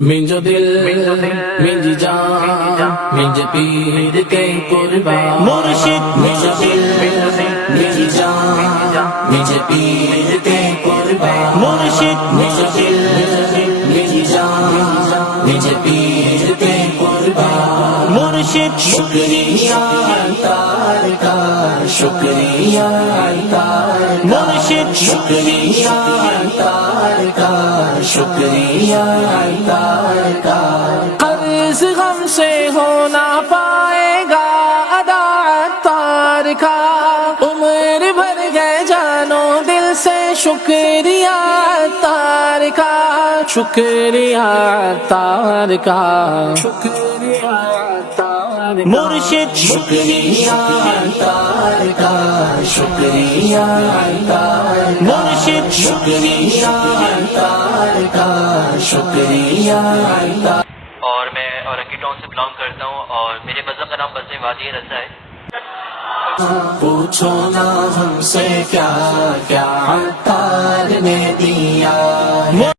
منجو دل منجی جان منج پیر کے قربان مرشد منجو دل منجی جان منج پیر کے قربان مرشد منجو دل منجی جان منج پیر کے قربان مرشد شکریہ تارکار شکریہ تارکار مرشد شکریہ تارکار شکریہ تارکار قرض غم سے ہو نہ پائے گا ادا عطار کا عمر بھر گئے جانو دل سے شکریہ عطار کا شکریہ عطار کا شکریہ عطار کا مرشد شکریہ عطار کا شکریہ عطار کا مرشد شکریہ عطار کا شکریہ عطار اور میں اورنگی ٹاؤن سے بلانگ کرتا ہوں اور میرے مذہب کا نام بزم وادی رضا ہے۔ پوچھو نا ہم سے کیا